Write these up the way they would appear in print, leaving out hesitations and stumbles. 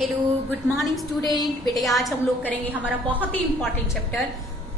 Hello good morning student. बेटे आज हम लोग करेंगे हमारा बहुत ही important chapter,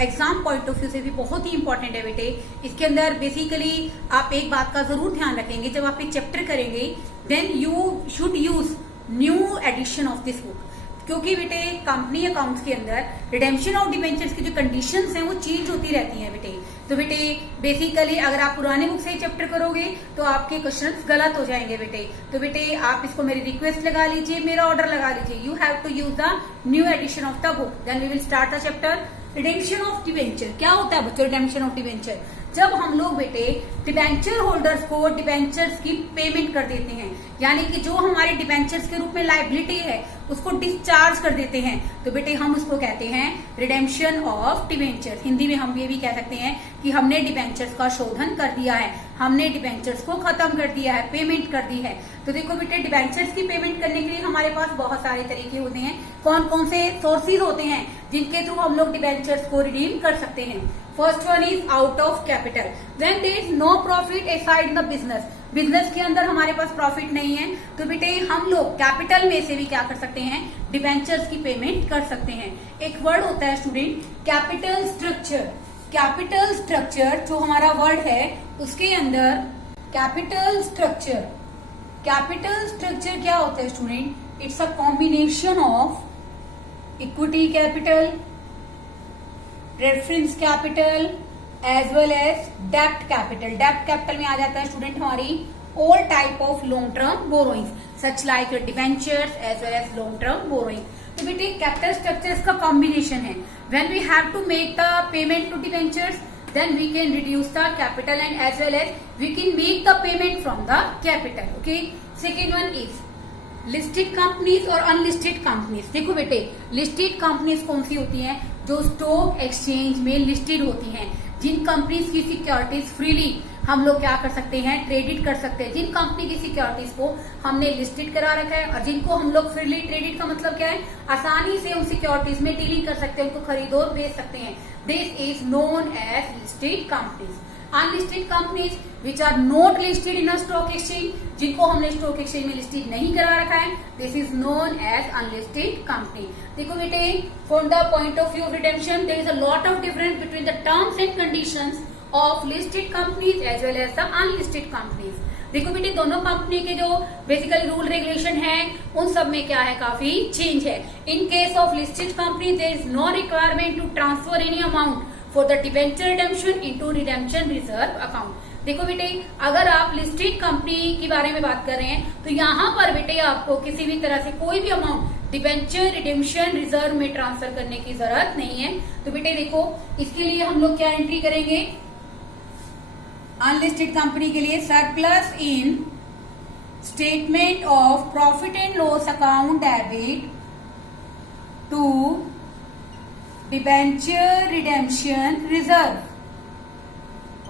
exam point of view से भी बहुत ही इंपॉर्टेंट है बेटे। इसके अंदर बेसिकली आप एक बात का जरूर ध्यान रखेंगे, जब आप ये चैप्टर करेंगे then you should use new edition of this book, क्योंकि बेटे कंपनी अकाउंट्स के अंदर रिडेम्पशन ऑफ डिबेंचर्स की जो कंडीशंस हैं वो चेंज होती रहती हैं बेटे। तो बेटे बेसिकली अगर आप पुराने बुक से चैप्टर करोगे तो आपके क्वेश्चंस गलत हो जाएंगे बेटे। तो बेटे आप इसको मेरी रिक्वेस्ट लगा लीजिए, मेरा ऑर्डर लगा लीजिए। You have to use the new edition of the book, then we will start the chapter. Redemption of debenture क्या होता है बच्चों? रिडेम्पशन ऑफ डिबेंचर जब हम लोग बेटे डिबेंचर होल्डर्स को डिबेंचर्स की पेमेंट कर देते हैं, यानी कि जो हमारे डिबेंचर्स के रूप में लायबिलिटी है उसको डिस्चार्ज कर देते हैं, तो बेटे हम उसको कहते हैं रिडेम्पशन ऑफ डिबेंचर्स। हिंदी में हम ये भी कह सकते हैं कि हमने डिबेंचर्स का शोधन कर दिया है, हमने डिबेंचर्स को खत्म कर दिया है, पेमेंट कर दी है। तो देखो बेटे डिबेंचर्स की पेमेंट करने के लिए हमारे पास बहुत सारे तरीके होते हैं। कौन कौन से सोर्सेज होते हैं जिनके थ्रू हम लोग डिबेंचर्स को रिडीम कर सकते हैं? First one is out of capital, when there is no profit aside in the business. Business के अंदर हमारे पास प्रॉफिट नहीं है तो बेटे हम लोग कैपिटल में से भी क्या कर सकते हैं? डिबेंचर्स की पेमेंट कर सकते हैं। एक वर्ड होता है student capital structure. Capital structure जो हमारा वर्ड है उसके अंदर कैपिटल स्ट्रक्चर क्या होता है student? It's a combination of equity capital, reference capital as well as डेप्ट कैपिटल। डेप्ट कैपिटल में आ जाता है स्टूडेंट हमारी all type of long term borrowings such like debentures as well as long term borrowing. तो बेटे कैपिटल स्ट्रक्चर्स का कॉम्बिनेशन है। When we have to make the payment to debentures then we can reduce the capital and as well as we can make the payment from the capital. Okay, second one is listed companies और unlisted companies. देखो बेटे listed companies कौन सी होती हैं? जो stock exchange में listed होती हैं, जिन कंपनीज की सिक्योरिटीज फ्रीली हम लोग क्या कर सकते हैं? ट्रेडिट कर सकते हैं। जिन कंपनी की सिक्योरिटीज को हमने लिस्टेड करा रखा है और जिनको हम लोग फ्रीली ट्रेडिट का मतलब क्या है? आसानी से उन सिक्योरिटीज में डीलिंग कर सकते हैं, उनको खरीद और बेच सकते हैं। This is known as listed companies. Unlisted companies which are not listed in a stock exchange, जिनको हमने स्टॉक एक्सचेंज में लिस्टेड नहीं करा रखा है, this is known as unlisted company. देखो बेटे from the point of view of redemption there is a lot of difference between the terms and conditions of listed companies as well as the unlisted companies. देखो बेटे दोनों company के जो basically rule regulation है उन सब में क्या है? काफी चेंज है। In case of listed company there is no requirement to transfer any amount for the debenture redemption into redemption reserve account. देखो बेटे अगर आप लिस्टेड कंपनी के बारे में बात कर रहे हैं तो यहाँ पर बेटे आपको किसी भी तरह से कोई भी अमाउंट डिबेंचर रिडेम्पशन रिजर्व में ट्रांसफर करने की जरूरत नहीं है। तो बेटे देखो इसके लिए हम लोग क्या एंट्री करेंगे? अनलिस्टेड कंपनी के लिए surplus in statement of profit and loss account debit to debenture redemption reserve.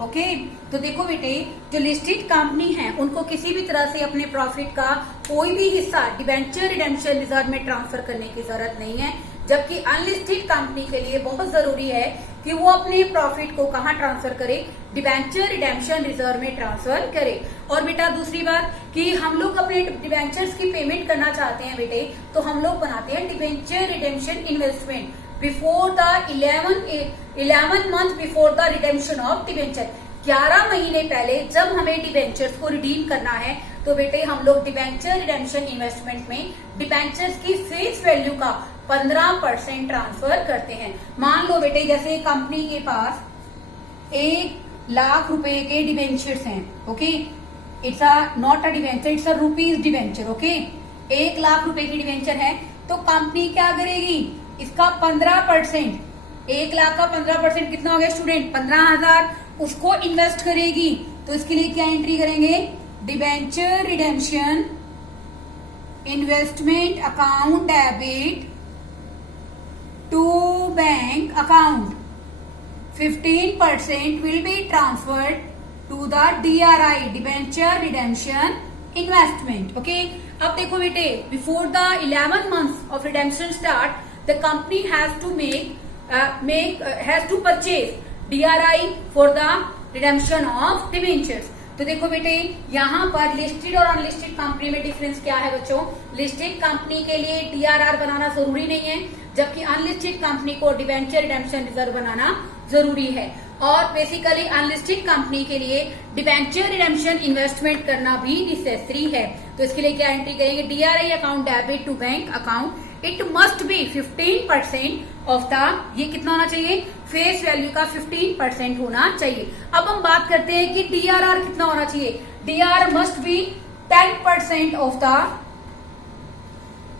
Okay, तो देखो बेटे जो लिस्टेड कंपनी है उनको किसी भी तरह से अपने प्रॉफिट का कोई भी हिस्सा डिबेंचर रिडेम्पशन रिजर्व में ट्रांसफर करने की जरूरत नहीं है, जबकि अनलिस्टेड कंपनी के लिए बहुत जरूरी है कि वो अपने प्रॉफिट को कहाँ ट्रांसफर करे? डिबेंचर रिडेम्पशन रिजर्व में ट्रांसफर करे। और बेटा दूसरी बात कि हम लोग अपने डिबेंचर्स की पेमेंट करना चाहते हैं बेटे तो हम लोग बनाते हैं debenture redemption investment before the 11 month before the redemption of debenture. 11 महीने पहले जब हमें डिबेंचर्स को रिडीम करना है तो बेटे हम लोग डिबेंचर रिडेम्पशन इन्वेस्टमेंट में डिबेंचर्स की फेस वैल्यू का 15% ट्रांसफर करते हैं। मान लो बेटे जैसे कंपनी के पास 1 लाख रुपए के डिबेंचर्स हैं। Okay, it's a not a debenture, it's a rupees debenture. Okay, 1 lakh रुपए की डिबेंचर है तो कंपनी क्या करेगी? इसका 15%, 1 लाख का 15% कितना हो गया स्टूडेंट? 15,000 उसको इन्वेस्ट करेगी। तो इसके लिए क्या एंट्री करेंगे? Debenture redemption investment account debit to bank account 15% will be transferred to the DRI debenture redemption investment. Okay, अब देखो बेटे before the 11 months of redemption start the company has to purchase DRI for the redemption of debentures। तो देखो बेटे यहाँ पर listed और unlisted company में डिफरेंस क्या है बच्चों। लिस्टेड कंपनी के लिए डीआरआर बनाना जरूरी नहीं है, जबकि अनलिस्टेड कंपनी को डिबेंचर रिडेम्पशन रिजर्व बनाना जरूरी है। और बेसिकली अनलिस्टेड कंपनी के लिए डिबेंचर रिडेम्पशन इन्वेस्टमेंट करना भी नेसेसरी है। तो इसके लिए क्या एंट्री करेंगे, DRI account debit to bank account, it must be 15% of the, ये कितना होना चाहिए, फेस वैल्यू का 15% होना चाहिए। अब हम बात करते हैं कि डीआरआर कितना होना चाहिए। DR must be 10% of the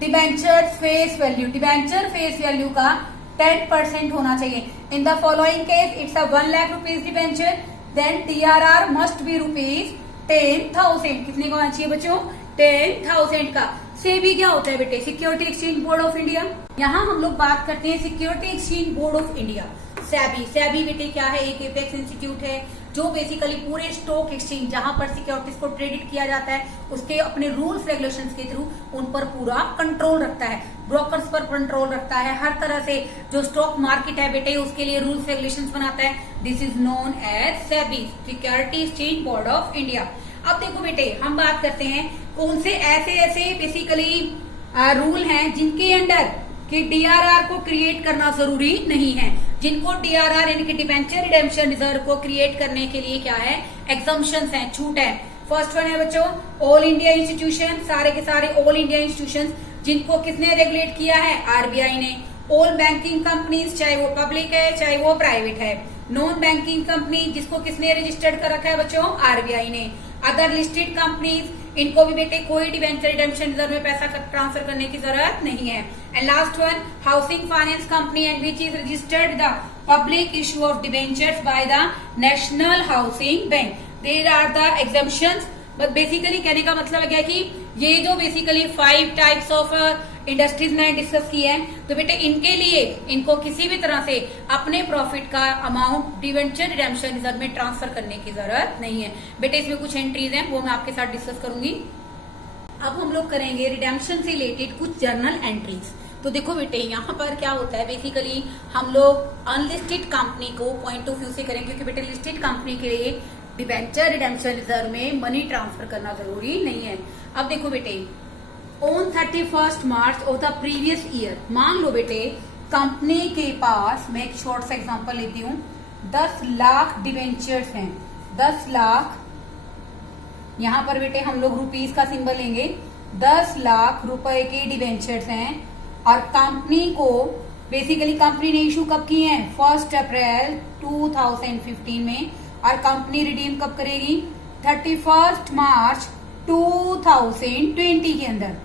debenture face value, debenture face value का 10% होना चाहिए। In the following case it's a 1 lakh rupees debenture, then DRR must be rupees 10,000। कितने का होना चाहिए बच्चों, 10,000 का। सेबी क्या होता है बेटे, security exchange board of India. यहाँ हम लोग बात करते हैं security exchange board of India, SEBI. SEBI बेटे क्या है, एक एपेक्स इंस्टीट्यूट है जो बेसिकली पूरे स्टॉक एक्सचेंज जहां पर सिक्योरिटीज को ट्रेडेड किया जाता है उसके अपने रूल्स रेगुलेशंस के थ्रू उन पर पूरा कंट्रोल रखता है, ब्रोकर्स पर कंट्रोल रखता है, हर तरह से जो स्टॉक मार्केट है बेटे उसके लिए रूल्स रेगुलेशंस बनाता है। This is known as SEBI, security exchange board of India. अब देखो बेटे हम बात करते हैं कौन से ऐसे बेसिकली रूल हैं जिनके अंडर कि डीआरआर को क्रिएट करना जरूरी नहीं है, जिनको डीआरआर यानी कि डिबेंचर रिडेम्पशन रिजर्व को क्रिएट करने के लिए क्या है, एग्जम्पशंस हैं, छूट है। फर्स्ट वन है बच्चों ऑल इंडिया इंस्टीट्यूशन, सारे के सारे ऑल इंडिया इंस्टीट्यूशन जिनको किसने रेगुलेट किया है, आरबीआई ने। ऑल बैंकिंग कंपनीज, चाहे वो पब्लिक है चाहे वो प्राइवेट है। नॉन बैंकिंग कंपनी जिसको किसने रजिस्टर्ड कर रखा है बच्चों, आरबीआई ने। अदर लिस्टेड कंपनीज, इनको भी बेटे कोई डिबेंचर रिडेम्पशन रिजर्व में पैसा ट्रांसफर करने की जरूरत नहीं है। And last one housing finance company and which is registered the public issue of debentures by the national housing bank. There are the exemptions. But basically कहने का मतलब क्या है कि ये जो बेसिकली 5 टाइप्स ऑफ इंडस्ट्रीज मैंने डिस्कस की है, तो बेटे इनके लिए इनको किसी भी तरह से अपने प्रॉफिट का अमाउंट डिबेंचर रिडेम्पशन रिजर्व में ट्रांसफर करने की जरूरत नहीं है। बेटे इसमें कुछ एंट्रीज हैं वो मैं आपके साथ डिस्कस करूंगी। अब हम लोग करेंगे रिडेम्पशन से रिलेटेड कुछ जर्नल एंट्रीज। तो देखो बेटे यहाँ पर क्या होता है, बेसिकली हम लोग अनलिस्टेड कंपनी को पॉइंट ऑफ व्यू से करेंगे, क्योंकि बेटे लिस्टेड कंपनी के लिए डिबेंचर रिडेम्पशन रिजर्व में मनी ट्रांसफर करना जरूरी नहीं है। अब देखो बेटे on 31 March of the previous year, मान लो बेटे कंपनी के पास, मैं एक शॉर्ट सा एग्जांपल लेती हूँ, 10 लाख डिबेंचर्स हैं, 10 लाख, यहां पर बेटे हम लोग रुपीस का सिंबल लेंगे, 10 लाख रुपए के डिबेंचर्स हैं और कंपनी को बेसिकली कंपनी ने इशू कब किए हैं, 1 अप्रैल 2015 में, और कंपनी रिडीम कब करेगी, 31 मार्च 2020 के अंदर।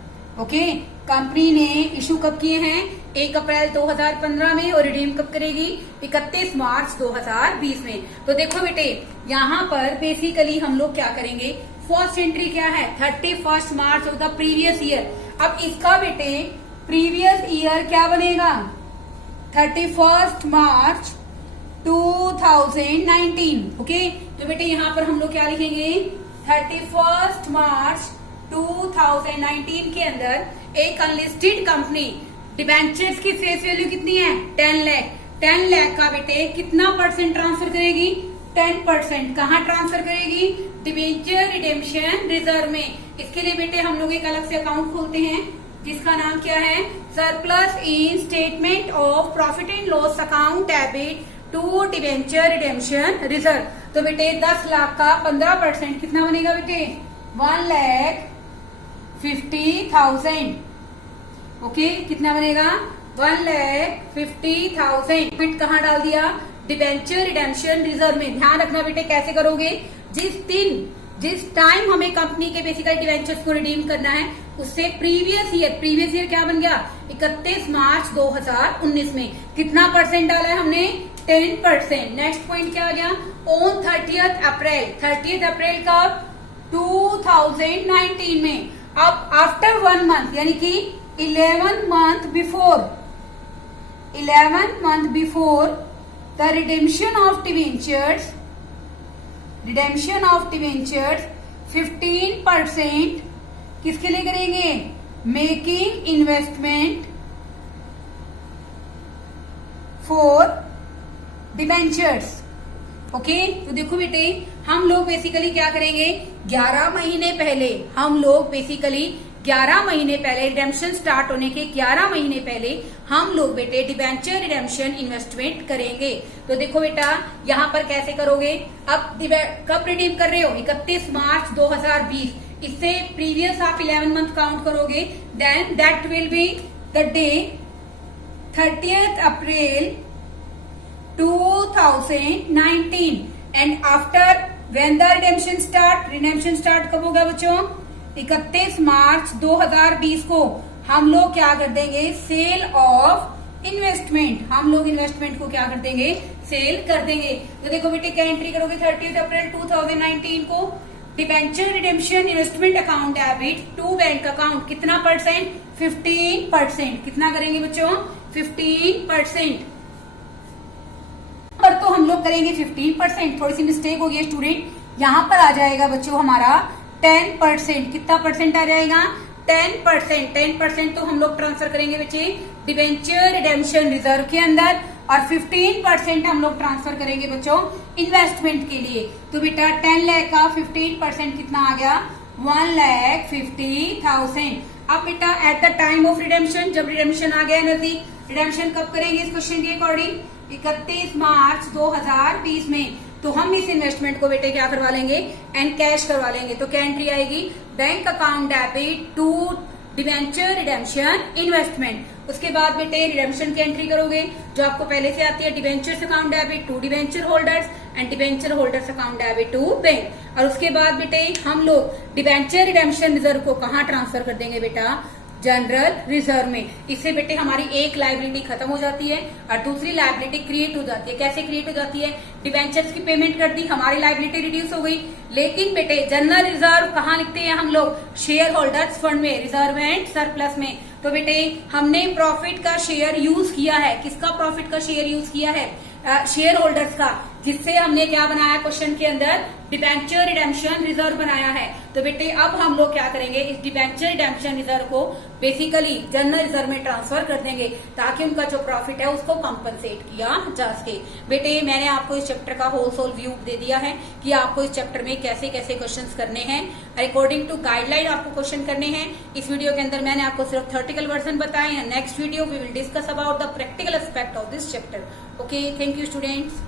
ओके, कंपनी ने इशू कब किए हैं, 1 अप्रैल 2015 में, और रिडीम कब करेगी, 31 मार्च 2020 में। तो देखो बेटे यहाँ पर बेसिकली हम लोग क्या करेंगे, फर्स्ट एंट्री क्या है, 31 मार्च ऑफ द प्रीवियस ईयर। अब इसका बेटे प्रीवियस ईयर क्या बनेगा, 31 मार्च 2019। ओके, तो बेटे यहाँ पर हम लोग क्या लिखेंगे, 31 मार्च 2019 के अंदर एक अनलिस्टेड कंपनी डिबेंचर्स की फेस वैल्यू कितनी है, 10 लाख। 10 लाख का बेटे कितना परसेंट ट्रांसफर करेगी, 10%। कहाँ ट्रांसफर करेगी, डिबेंचर रिडेम्पशन रिजर्व में। इसके लिए बेटे हम लोग एक अलग से अकाउंट खोलते हैं जिसका नाम क्या है, surplus in statement of profit and loss account debit to debenture redemption reserve. तो बेटे 10 लाख का 15% कितना बनेगा बेटे, 1,50,000। ओके, कितना बनेगा, 1,50,000। फिट कहाँ डाल दिया, डिबेंचर रिडेम्पशन रिजर्व में। ध्यान रखना बेटे कैसे करोगे, जिस टाइम हमें कंपनी के बेसिकली डिबेंचर्स को रिडीम करना है उससे प्रीवियस ईयर क्या बन गया, 31 मार्च 2019 में कितना परसेंट डाला है हमने, 10%। नेक्स्ट पॉइंट क्या आ गया, ऑन 30th अप्रैल का 2019 में। अब आफ्टर 1 मंथ यानी कि 11 month before the redemption of debentures 15% किसके लिए करेंगे, making investment for debentures. Okay, तो देखो बेटे हम लोग बेसिकली क्या करेंगे, 11 महीने पहले हम लोग बेसिकली 11 महीने पहले रिडेम्पशन स्टार्ट होने के 11 महीने पहले हम लोग बेटे डिबेंचर रिडेम्पशन इन्वेस्टमेंट करेंगे। तो देखो बेटा यहाँ पर कैसे करोगे, अब कब रिडीम कर रहे हो, 31 मार्च 2020, इससे प्रीवियस आप 11 मंथ काउंट करोगे, then that will be the day 30th April 2019 and after when the redemption start कब होगा बच्चों, 31 मार्च 2020 को हम लोग क्या कर देंगे, सेल ऑफ इन्वेस्टमेंट, हम लोग इन्वेस्टमेंट को क्या कर देंगे, सेल कर देंगे। तो देखो बेटे क्या एंट्री करोगे, 30 अप्रैल 2019 को debenture redemption investment account debit to bank account, कितना परसेंट, 15%, कितना करेंगे बच्चों, 15%, पर तो हम लोग करेंगे 15%, थोड़ी सी मिस्टेक हो गई है स्टूडेंट, यहाँ पर आ जाएगा बच्चों हमारा 10%, कितना परसेंट आ जाएगा, 10%, 10% तो हम लोग ट्रांसफर करेंगे बच्चे डिबेंचर रिडेम्पशन रिजर्व के अंदर, और 15% हम लोग ट्रांसफर करेंगे बच्चों इन्वेस्टमेंट के लिए। तो बेटा 10 लाख का 15% कितना आ गया, 1,50,000। अब बेटा at the time of redemption, जब रिडेम्पशन आ गया नजदीक, रिडेम्पशन कब करेंगे इस क्वेश्चन के अकॉर्डिंग, 31 मार्च 2020 में, तो हम इस इन्वेस्टमेंट को बेटे क्या करवा लेंगे, एंड कैश करवा लेंगे। तो क्या एंट्री आएगी, bank account debit to debenture redemption investment. उसके बाद बेटे रिडेम्पशन की एंट्री करोगे जो आपको पहले से आती है, debentures account debit to debenture holders and debenture holders account debit to bank. और उसके बाद बेटे हम लोग डिबेंचर रिडेम्पशन रिजर्व को कहाँ ट्रांसफर कर देंगे बेटा, जनरल रिजर्व में। इससे बेटे हमारी एक लायबिलिटी खत्म हो जाती है और दूसरी लायबिलिटी क्रिएट हो जाती है। कैसे क्रिएट हो जाती है, डिबेंचर्स की पेमेंट कर दी, हमारी लायबिलिटी रिड्यूस हो गई, लेकिन बेटे जनरल रिजर्व कहाँ लिखते हैं हम लोग, शेयर होल्डर्स फंड में, रिजर्व एंड सरप्लस में। तो बेटे हमने प्रॉफिट का शेयर यूज किया है, किसका प्रॉफिट का शेयर यूज किया है, शेयर होल्डर्स का, जिससे हमने क्या बनाया क्वेश्चन के अंदर, डिबेंचर रिडेम्पशन रिजर्व बनाया है। तो बेटे अब हम लोग क्या करेंगे, इस डिबेंचर रिडेम्पशन रिजर्व को बेसिकली जनरल रिजर्व में ट्रांसफर कर देंगे ताकि उनका जो प्रॉफिट है उसको कंपनसेट किया जा सके। बेटे मैंने आपको इस चैप्टर का होल सोल व्यू दे दिया है कि आपको इस चैप्टर में कैसे कैसे क्वेश्चंस करने हैं, अकॉर्डिंग टू गाइडलाइन आपको क्वेश्चन करने हैं। इस वीडियो के अंदर मैंने आपको सिर्फ थ्योरेटिकल वर्जन बताए हैं। Next video we will discuss about the practical aspect of this chapter. Okay, thank you students.